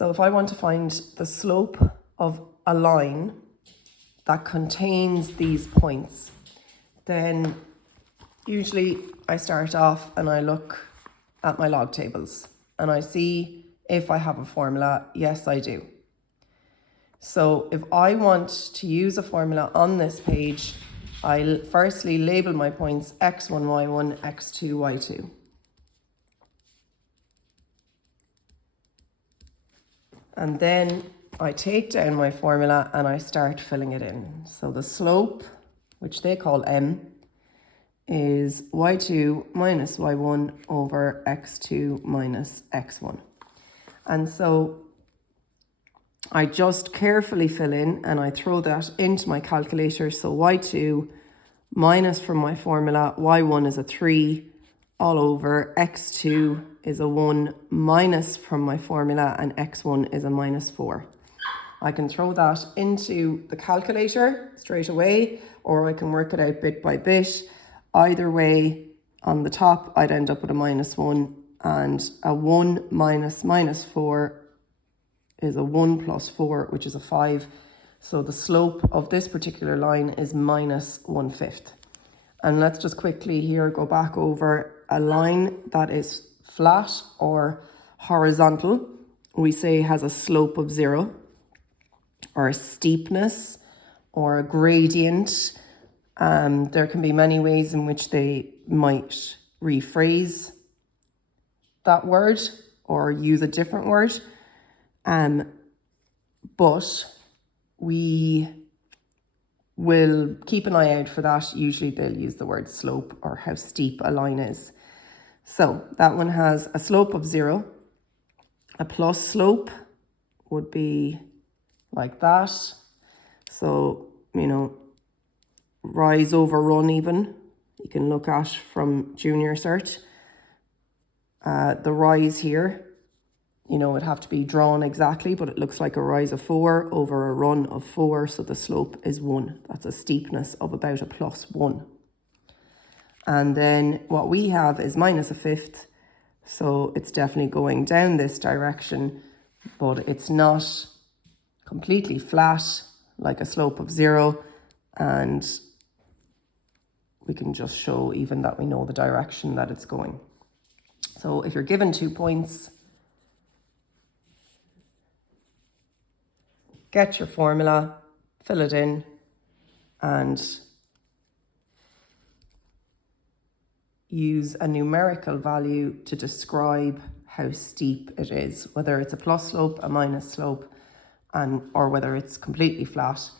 So if I want to find the slope of a line that contains these points, then usually I start off and I look at my log tables and I see if I have a formula. Yes, I do. So if I want to use a formula on this page, I'll firstly label my points x1, y1, x2, y2. And then I take down my formula and I start filling it in. So the slope, which they call m, is y2 minus y1 over x2 minus x1. And so I just carefully fill in and I throw that into my calculator. So y2 minus from my formula, y1 is a 3 all over, x2 is a 1 minus from my formula, and x1 is a minus 4. I can throw that into the calculator straight away, or I can work it out bit by bit. Either way, on the top, I'd end up with a minus 1, and a 1 minus minus 4 is a 1 plus 4, which is a 5. So the slope of this particular line is minus 1/5. And let's just quickly here go back over a line that is flat or horizontal. We say has a slope of 0, or a steepness, or a gradient. There can be many ways in which they might rephrase that word or use a different word. But we will keep an eye out for that. Usually they'll use the word slope or how steep a line is. So that one has a slope of 0. A plus slope would be like that. So, you know, rise over run even, you can look at from junior cert. The rise here, you know, it'd have to be drawn exactly, but it looks like a rise of 4 over a run of 4. So the slope is 1. That's a steepness of about a plus 1. And then what we have is minus 1/5. So it's definitely going down this direction, but it's not completely flat like a slope of 0. And we can just show even that we know the direction that it's going. So if you're given 2 points, get your formula, fill it in, and use a numerical value to describe how steep it is, whether it's a plus slope, a minus slope, or whether it's completely flat.